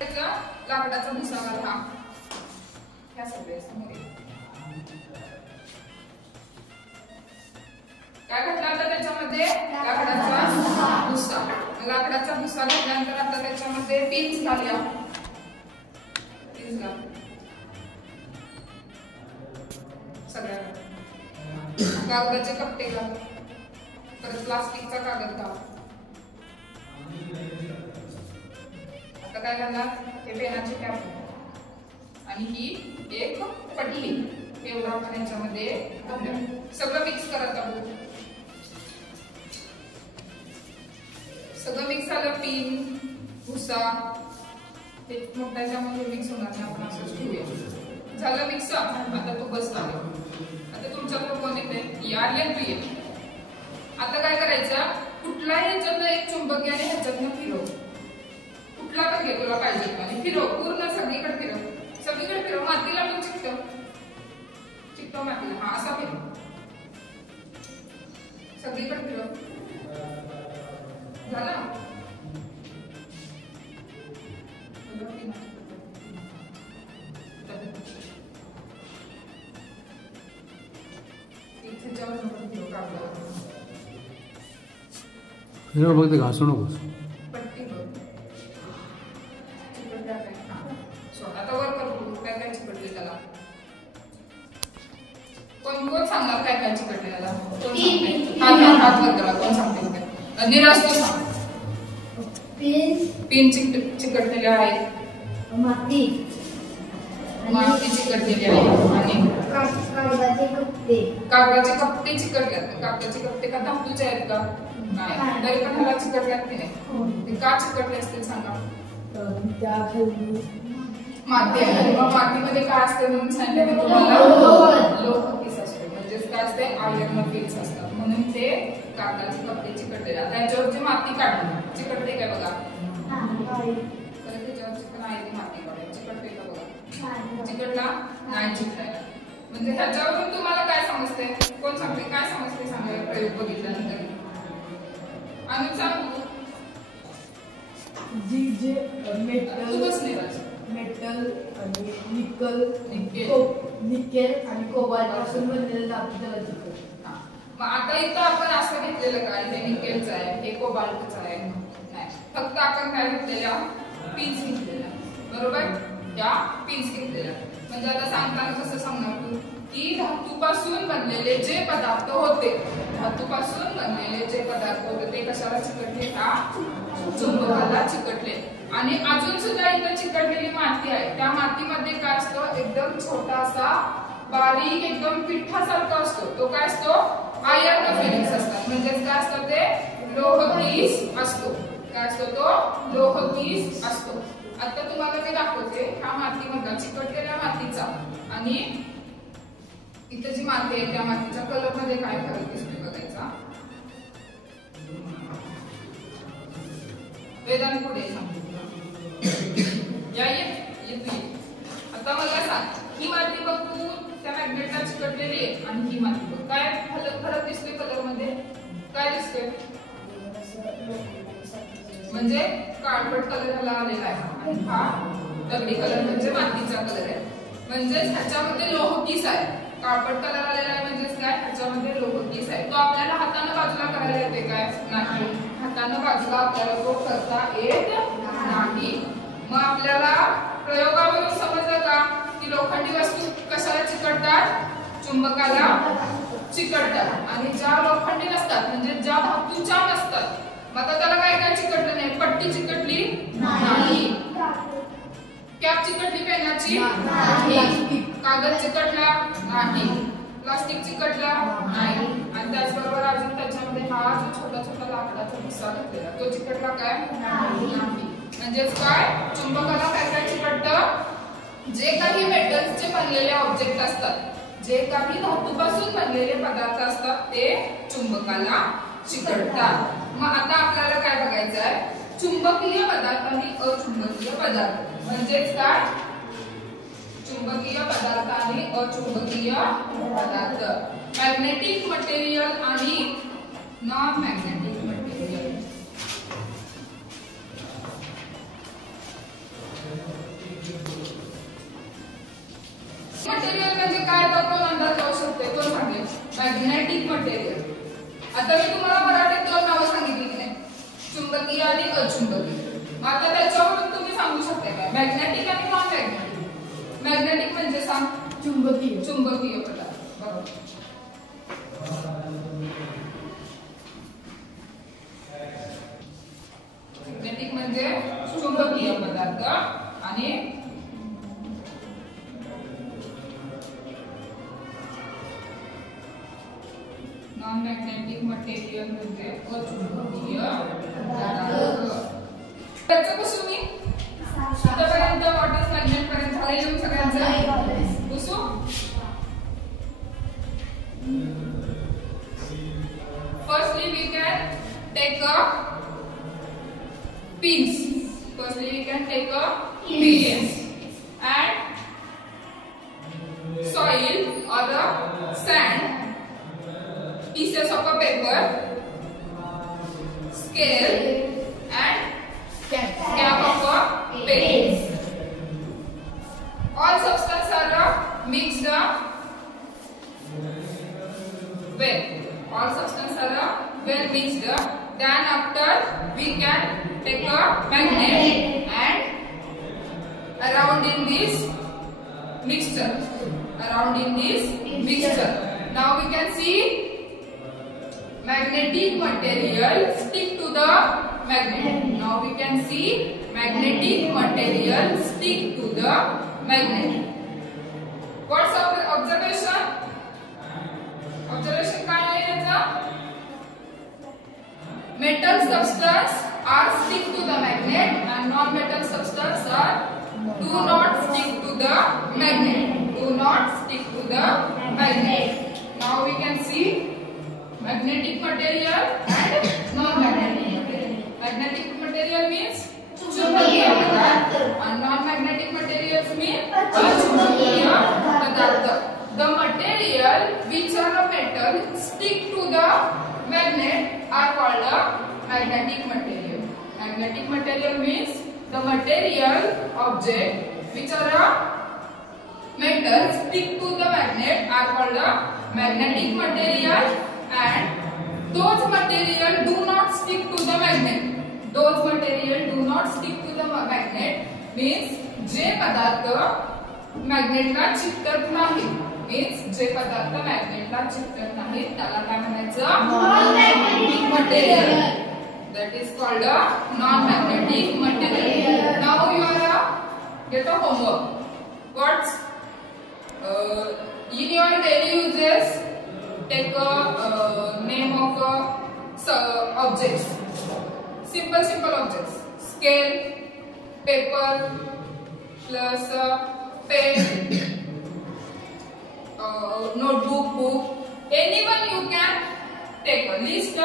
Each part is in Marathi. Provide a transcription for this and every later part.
लाकडाचा भुसा घाला ह्या सगळ्या समोर काय घातलं आता त्याच्यामध्ये लाकडाचा भुसा. लाकडाचा भुसा घातल्यानंतर आता त्याच्यामध्ये पिन्स घालूया. पिन्स घाल सगळ्या कागदाचे कपटे घाल. परत प्लास्टिकचा कागद घाल. आता काय घालणार हे पेनाची कॅप आणि ही एक पटली एवढा आपण याच्यामध्ये घालूया. सगळं मिक्स करत आहोत. सगळं मिक्स झालं. पिन भुसा हे मोठ्याच्यामध्ये मिक्स होणार नाही. आपण असंच ठेवूया. झालं मिक्स. आता तो बस झाला. आता तुमच्याकडे कोण येते यार तू ये. आता काय करायचं कुठलाही ह्याच्यातलं एक चुंबक घ्या आणि ह्याच्यातनं फिरव. कुठला पण घे तुला पाहिजे आणि फिरव. पूर्ण सगळीकडे फिरव. सगळीकडे फिरव. मातीला पण चिकटव. चिकटव मातीला. हा असा फिरव. सगळीकडे फिरव. झाला. बघ ते घासू नकोस. पट्टी बघ. आता वर कर. काय काय चिकटले त्याला कोण कोण सांगणार काय काय चिकटले त्याला कोण सांगते. हात वर करा. कोण सांगते निराश तो सांग. पिन चिकटलेले आहेत. माती चिकटलेली आहे आणि कागदाचे कपटे चिकटल्यात. कागदाचे कपटे का धातूचे आहेत का नाही. तरी पण ह्याला चिकटल्यात की नाही. ते का चिकटले असतील सांगा. माती आहे. मग मातीमध्ये काय असते म्हणून सांगितलं तुम्हाला लोह पीस असतो. म्हणजेच काय असते आयर्न पीस असतात म्हणून ते कागदाचे कपडे चिकटले. आता याच्यावरची माती काढली चिकटते काय बघा. तर त्याच्यावरची पण आहे ती माती काढायची. चिकटते का बघा. चिकटला नाही चिकटायला. म्हणजे ह्याच्यावरून तुम्हाला काय समजते कोण सांगते काय समजते सांगा प्रयोग बघितल्यानंतर. आणि सांगू जी जे मेटल आणि निकेल आणि कोबाल्ट पासून बनलेलं धातू त्याला चिकटते. मग आता इथं आपण असं घेतलेलं काय हे निकेलचं आहे हे कोबाल्टचं आहे नाही. फक्त आपण काय घेतलेल्या पिन्स घेतलेल्या बरोबर. या पिन्स घेतलेल्या. म्हणजे आता सांगताना कसं सांगणार तू की धातूपासून बनलेले जे पदार्थ होते धातूपासून बनलेले जे पदार्थ होते ते कशाला चिकटले ह्या चुंबकाला चिकटले. आणि अजून सुद्धा इथं चिकटलेली माती आहे. त्या मातीमध्ये काय असतं एकदम छोटासा बारीक एकदम पिठासारखा असतो. तो काय असतो आयर्न फिलिंग्स असतात. म्हणजेच काय असतं ते लोहपीस असतो. काय असतो तो लोहपीस असतो. आता तुम्हाला मी दाखवते ह्या मातीमधला चिकटलेल्या मातीचा आणि इथे जी माती आहे त्या मातीच्या कलर मध्ये काय फरक दिसतोय बघायचा. वेदांत पुढे सांगतो या ये. आता मला सांग ही माती बघ तू त्या मॅग्नेटला चिकटलेली आहे आणि ही माती बघ काय फरक दिसतोय कलर मध्ये. काय दिसतोय म्हणजे काळपट कलर ह्याला आलेला आहे आणि हा दगडी कलर म्हणजे मातीचा कलर आहे. म्हणजेच ह्याच्यामध्ये लोहकीस आहे. काळपट कलर आलेला आहे म्हणजेच काय ह्याच्यामध्ये लोहकीस आहे. तो आपल्याला हाताने बाजूला करायला येते काय नाही. हाताने बाजूला आपल्याला तो करता येत नाही. मग आपल्याला प्रयोगावरून समजलं का की लोखंडी वस्तू कशाला चिकटतात चुंबकाला चिकटतात. आणि ज्या लोखंडी नसतात म्हणजे ज्या धातूच्या नसतात मग आता त्याला काय काय चिकटलं नाही. पट्टी चिकटली नाही. कॅप चिकटली पेनाची नाही. कागद चिकटला नाही. प्लास्टिक चिकटला नाही. आणि त्याचबरोबर अजून त्याच्यामध्ये हा जो छोटा छोटा लाकडाचा भुसा घेतलेला तो चिकटला काय नाही. म्हणजेच काय चुंबकाला काय काय चिकटतं जे काही मेटल्सचे बनलेले ऑब्जेक्ट असतात जे काही धातूपासून बनलेले पदार्थ असतात ते चुंबकाला चिकटतात. मग आता आपल्याला काय बघायचं आहे चुंबकीय पदार्थ आणि अचुंबकीय पदार्थ. म्हणजेच काय चुंबकीय पदार्थ आणि अचुंबकीय पदार्थ. मॅग्नेटिक मटेरियल आणि नॉन मॅग्नेटिक मटेरियल. मटेरियल म्हणजे काय तर कोण अंदाज लावू शकते? कोण सांगेल? Magnetic material. आता मी तुम्हाला मराठीत दोन नावं सांगितली की नाही, चुंबकीय आणि अचुंबकीय. मग आता त्याच्यावरून तुम्ही सांगू शकता काय मॅग्नेटिक आणि नॉन मॅग्नेटिक? मॅग्नेटिक म्हणजे सांग. चुंबकीय. चुंबकीय पदार्थ. बरोबर. मॅग्नेटिक म्हणजे चुंबकीय पदार्थ आणि नॉन मॅग्नेटिक मटेरियल म्हणजे अचुंबकीय पदार्थ. त्याच्यापासून मी आतापर्यंत व्हॉट इज मॅग्नेट पर्यंत झाले येऊन सगळ्यांचं पुसू. Firstly we can take a pins. Firstly we can take a pins and soil or a sand, pieces of a paper, scale and cap of a pen. All substances are mixed well. All substances are well mixed. Then after we can take a magnet and around in this mixture. Around in this mixture. Now we can see magnetic material stick to the magnet. Now we can see magnetic material stick to the magnet. What's our observation? Observation काय आहे याचा? Metal substance are stick to the magnet and non-metal substance are do not stick to the magnet. Do not stick to the magnet. Now we can see magnetic material and non-magnetic material. Magnetic material means चुंबकीय पदार्थ and non-magnetic materials mean अचुंबकीय पदार्थ. The material which are a metal stick to the magnet are called a magnetic material. Magnetic material means the material object which are a metal stick to the magnet are called a magnetic material, and those material do not stick to the magnet. Those material do not stick to the magnet means जे पदार्थ मॅग्नेटला चिकटत नाही. means जे पदार्थ मॅग्नेटला चिकटत नाही त्याला काय म्हणायचं? Non magnetic material. That is called a non-magnetic material. Now you are get a homework. What's in your daily uses? Take a name of objects. Simple objects. Scale, paper, plus pen, notebook, book. Anyone you can take a list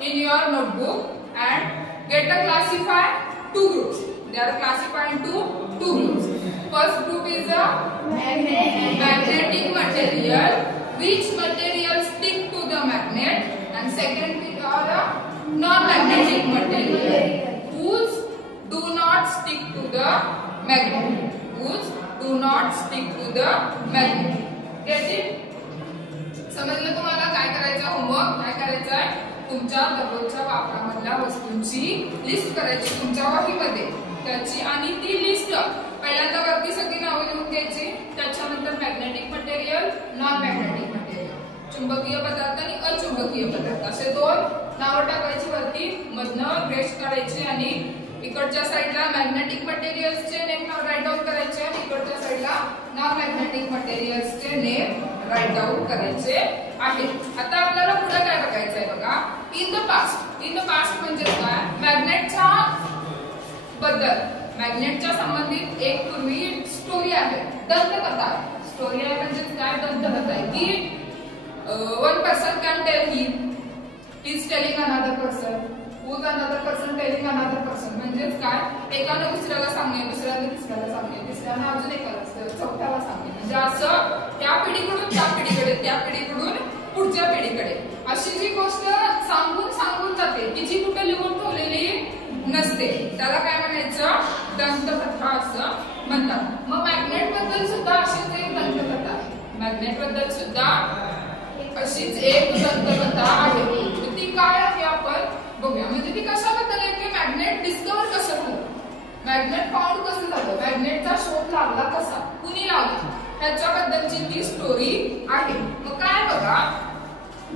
in your notebook and get a classify two groups. They are classified into two groups. First group is a magnetic material, which material stick to the magnet, and second group are a non-magnetic material, whose do not stick to the magnet. Whose do not stick to the magnet. Get it? समजलं तुम्हाला? काय करायचं होमवर्क? काय करायचं आहे? तुमच्या दररोजच्या वापरामधल्या वस्तूंची लिस्ट करायची तुमच्या वहीमध्ये त्याची, आणि ती लिस्ट पहिल्यांदा वरती सगळी नावं लिहून घ्यायची. त्याच्यानंतर magnetic material, non magnetic material, चुंबकीय पदार्थ आणि अचुंबकीय पदार्थ असे दोन नावं टाकायची वरती. मधनं ग्रेस काढायची आणि इकडच्या साईडला मॅग्नेटिक मटेरियल्सचे नेम राईट डाऊन करायचे आणि इकडच्या साईडला नॉन मॅग्नेटिक मटेरियल्सचे नेम राईट डाऊन करायचे आहे. आता आपल्याला पुढे काय टाकायचं आहे बघा? In the past. In the past म्हणजे काय? मॅग्नेटच्या बद्दल, मॅग्नेटच्या संबंधित एक पूर्वी स्टोरी आहे, दंतकथा आहे. स्टोरी आहे म्हणजे काय? दंतकथा आहे की one person can tell he is telling another person, who's another person telling another person. म्हणजेच काय? एकाने दुसऱ्याला सांगणे, दुसऱ्याने तिसऱ्याला सांगणे, तिसऱ्याने अजून एकाला, चौथ्याला सांगणे. म्हणजे असं त्या पिढीकडून त्या पिढीकडे, त्या पिढीकडून पुढच्या पिढीकडे अशी जी गोष्ट सांगून सांगून जाते की जी कुठे लिहून ठेवलेली नसते त्याला काय म्हणायचं? दंतकथा असं म्हणतात. मग मॅग्नेट बद्दल सुद्धा अशीच एक दंतकथा आहे. मॅग्नेट बद्दल सुद्धा अशीच एक दंतकथा आहे. ती काय आहे आपण बघूया. म्हणजे ती कशाबद्दल आहे की मॅग्नेट डिस्कवर कसं झालं, मॅग्नेट फाउंड कसं झालं, मॅग्नेटचा शोध लागला कसा, कुणी लावला, ह्याच्याबद्दलची ती स्टोरी आहे. मग काय बघा,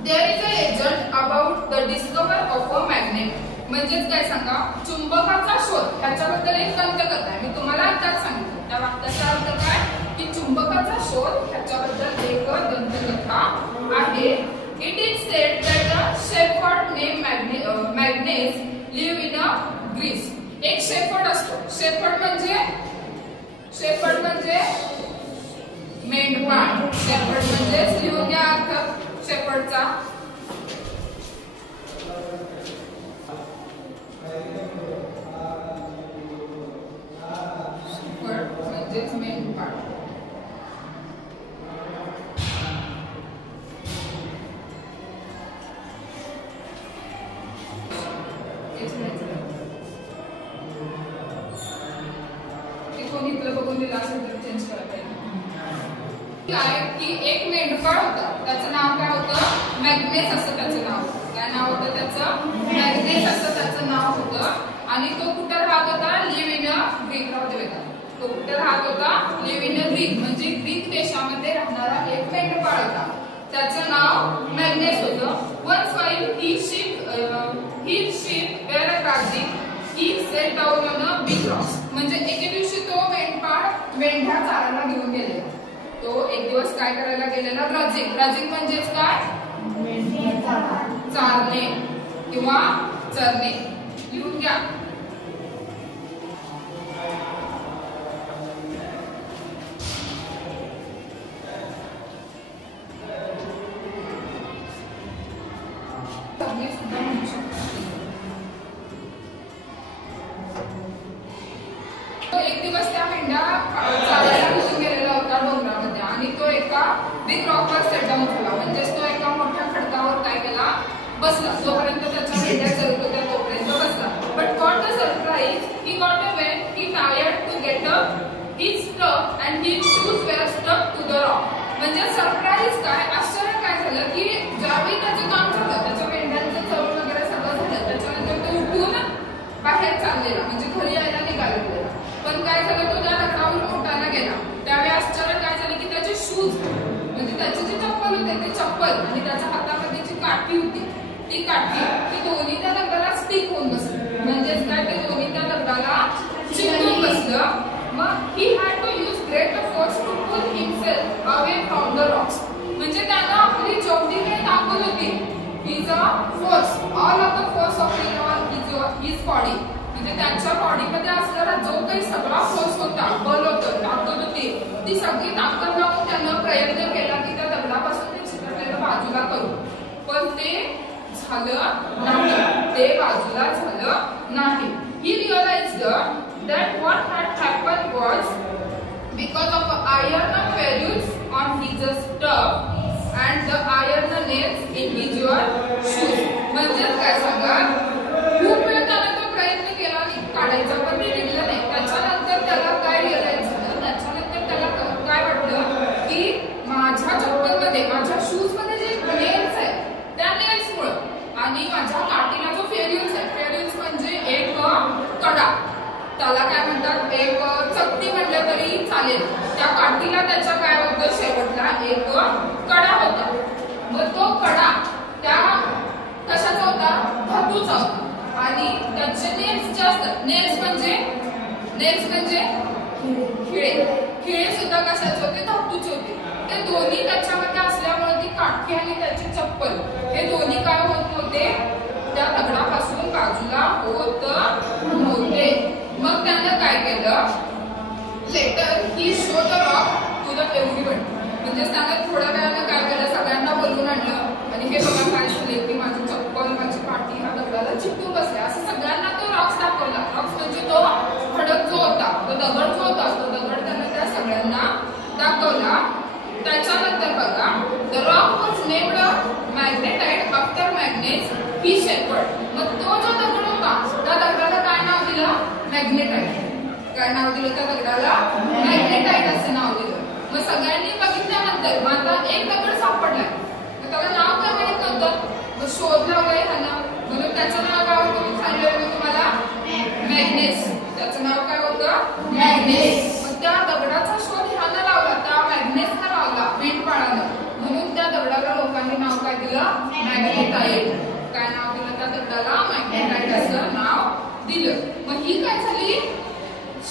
there is a legend about the discover of a magnet. म्हणजेच काय सांगा, चुंबकाचा शोध ह्याच्याबद्दल एक दंतकथा आहे. मी तुम्हाला आताच सांगितलं त्या वाक्याचा अर्थ काय की चुंबकाचा शोध ह्याच्याबद्दल एक दंतकथा आहे. It is said that a shepherd name Magnes live in a Greece. एक शेफर्ड असतो. शेफर्ड म्हणजे मेंढपाळ. शेफर्ड म्हणजे लिहून घ्या अर्थ शेफर्डचा. शेफर्ड म्हणजेच मेंढपाळ. बघून दिला असेल तर चेंज करायला काय की एक मेंढपाळ होता. त्याचं नाव काय होतं, मॅग्नेस असं त्याचं नाव. काय नाव होतं त्याचं, मॅग्नेस असं त्याचं नाव होतं. आणि तो कुठे राहत होता, लिव्ह इन अ ग्रीक. राहत होता तो कुठे राहत होता, लिव्ह इन अ ग्रीक म्हणजे ग्रीक देशामध्ये राहणारा एक मेंढपाळ होता. त्याचं नाव मॅग्नेस होतं. Once while he sheep were a guarding he sat down on a big rock. म्हणजे एके दिवशी तो मेंढपाळ मेंढ्या चारायला घेऊन गेलेला. तो एक दिवस काय करायला गेलेला, ग्राझिंग. ग्राझिंग म्हणजेच काय, चारणे किंवा चरणे. लिहून घ्या. एक दिवस त्या मेंढ्या चारायला घेऊन गेलेला होता डोंगरामध्ये आणि तो एका बिग रॉकवर सेट डाऊन झाला. म्हणजेच तो एका मोठ्या खडकावर काय केला, बसला. जोपर्यंत त्याच्या मेंढ्या चरत होत्या तोपर्यंत बसला. But got the surprise, he got a when he tried to get up, he stuck and he shoes were stuck to the rock. म्हणजे सरप्राईज काय, आश्चर्य काय झालं की ज्यावेळी त्याचं काम झालं, त्याच्या मेंढ्यांचं चरून वगैरे सगळं झालं, त्याच्यानंतर तो उठून बाहेर चाललेला म्हणजे घरी यायला निघालेला. पण काय झालं, तो त्या दगडावरून उठायला गेला. त्यावेळी आश्चर्य काय झालं की त्याचे शूज म्हणजे त्याचे जे चप्पल होते ते चप्पल आणि त्याच्या हातामध्ये जी काठी होती ती काठी, ते दोन्ही त्या दगडाला स्टिक होऊन बसलं. म्हणजेच काय, ते दोन्ही त्या दगडाला चिकटून बसलं. मग he had to use great force to pull himself away from the rocks. म्हणजे त्यानं आपली जेवढी काही ताकद होती, his force, all of the force of his body, म्हणजे त्याच्या बॉडीमध्ये असलेला जो काही सगळा फोर्स होता, बल होतं, ताकद होती, ती सगळी ताकद लावून त्यानं प्रयत्न केला की त्या दगडापासून ते चिकटलेलं बाजूला करू. पण ते झालं नाही, ते बाजूला झालं नाही. ही realised that what had happened was because of iron ferrules on his stuff and the iron nails in his shoes. म्हणजे काय सांगा, खूप वेळ त्याने तो प्रयत्न केला काढायचा पण ते निघलं नाही. त्याच्यानंतर त्याला काय रिअलाइज झालं, त्याच्यानंतर त्याला काय वाटलं की माझ्या चप्पलमध्ये, माझ्या शूज मध्ये जे नेल्स आहेत त्या नेल्स मुळे आणि माझ्या काठीला जो फेर्युल्स आहे, फेर्युल्स म्हणजे एक कडा, त्याला काय म्हणतात, एक चकती म्हटलं तरी चालेल, त्या काठीला त्याच्या काय होतं, शेवटला एक कडा होता. मग तो कडा त्या कशाचा होता, धातूचा होता. आणि त्याचे नेल्स जे असतात, नेल्स म्हणजे खिळे, खिळे सुद्धा कशाचे होते, धातूचे होते. ते दोन्ही त्याच्यामध्ये असल्यामुळे ती काठी आणि त्याची चप्पल हे दोन्ही काय होत नव्हते, त्या दगडापासून बाजूला होत नव्हते. मग त्यानं काय केलं, later he show the rock to the everyone. म्हणजे त्यानं थोड्या वेळानं काय केलं, सगळ्यांना बोलवून आणलं आणि हे बघा काय झाले की माझी चप्पल, माझी काठी ह्या दगडाला चिकटून बसल्या, असं सगळ्यांना तो रॉक्स दाखवला. रॉक्स म्हणजे तो खडक जो होता, तो दगड जो होता, तो दगड त्यानं त्या सगळ्यांना दाखवला. त्याच्यानंतर बघा, the rock was named magnetite after Magnes the shepherd. मग तो जो दगड होता त्या दगडाला काय नाव दिलं, मॅग्नेटाइट. काय नाव दिलं त्या दगडाला, मॅग्नेटाइट असं नाव दिलं. मग सगळ्यांनी बघितलं त्याच्यानंतर मग आता एक दगड सापडलाय, मग त्याला नाव काय माहित नव्हतं, मग शोध लावलाय ह्यानं, म्हणून त्याचं नाव काय होतं मी सांगितलं मी तुम्हाला, मॅग्नेस. त्याचं नाव काय होतं, मॅग्नेस. मग त्या दगडाचा शोध ह्यानं लावला, त्या मॅग्नेसनं लावला, मेंढपाळानं, म्हणून त्या दगडाला लोकांनी नाव काय दिलं, मॅग्नेटाइट. काय नाव दिलं त्या दगडाला, मॅग्नेटाइट असं नाव दिलं. मग ही काय झाली,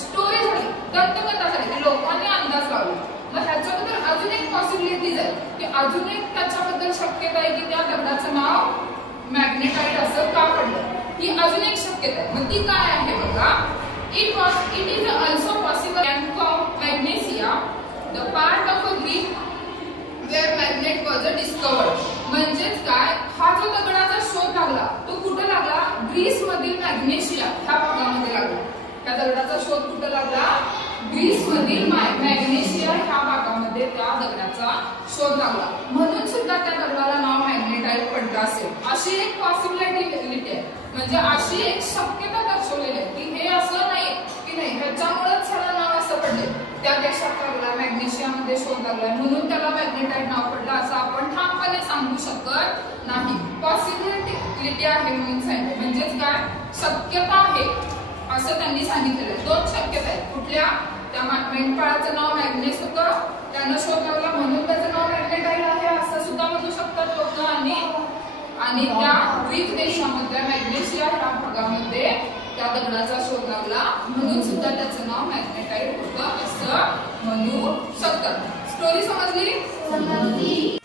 स्टोरी झाली, दंतकथा झाली, लोकांनी अंदाज लावला. मग ह्याच्याबद्दल अजून एक पॉसिबिलिटीज आहे की अजून एक त्याच्याबद्दल शक्यता आहे की त्या दगडाचं नाव मॅग्नेटाइट असं का पडलं, ही अजून एक शक्यता आहे. मग ती काय आहे बघा, it is also possible and magnesia the part of a Greek where magnet was discovered. म्हणजेच काय, हा जो दगडाचा शोध लागला तो कुठे लागला, ग्रीस मधील मॅग्नेशिया ह्या भागामध्ये लागला. त्या दगडाचा शोध कुठे लागला, ग्रीस मधील मॅग्नेशिया ह्या भागामध्ये त्या दगडाचा शोध लागला, म्हणून सुद्धा त्या दगडाला नाव मॅग्नेटाइट पडलं असेल, अशी एक पॉसिबिलिटी आहे. म्हणजे अशी एक शक्यता दर्शवलेली आहे की हे असं नाही की नाही ह्याच्यामुळेच ह्याला नाव असं पडले, त्या देशात लागला, मॅग्नेशियामध्ये शोध लागलाय म्हणून त्याला मॅग्नेटाइट नाव पडलं असं आपण ठामपणे सांगू शकत नाही. पॉसिबिलिटी आहे म्हणून सांगितलं, म्हणजेच काय, शक्यता आहे असं त्यांनी सांगितलेलं आहे. दोन शक्यता आहेत, कुठल्या, त्या मेंढपाळाचं नाव मॅग्नेस होतं, त्यानं शोध लावला म्हणून त्याचं नाव मॅग्नेटाइट आहे असं सुद्धा म्हणू शकतात लोक, आणि त्या ग्रीक देशामधल्या मॅग्नेशिया ह्या भागामध्ये त्या दगडाचा शोध लावला म्हणून सुद्धा त्याचं नाव मॅग्नेटाइट होतं असं म्हणू शकतात. स्टोरी समजली?